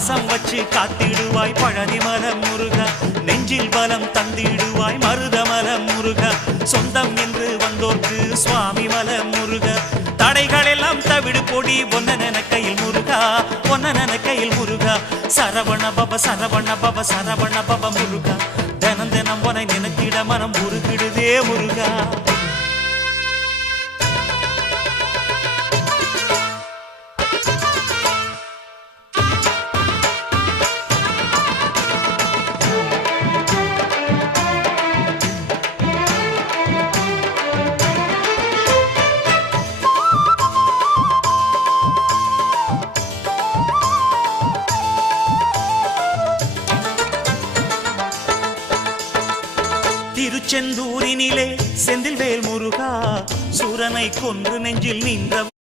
பாசம் வச்சு காத்திடுவாய் பழனிமலம் முருகா, நெஞ்சில் பலம் தந்திடுவாய் மருதமலம் முருகா, சொந்தம் என்று வந்தோர்க்கு சுவாமி மலம் முருகா, தடைகள் எல்லாம் தவிடு பொடி ஒன்னன கையில் முருகா, ஒன்னன கையில் முருகா, சரவண பவ சரவண பவ சரவண பவ முருகா, தினம் தினம் உனை நினைத்திட மனம் உருகிடுதே முருகா. திருச்செந்தூரினிலே செந்தில்வேல் முருகா, சூரனை கொன்று நெஞ்சில் நின்ற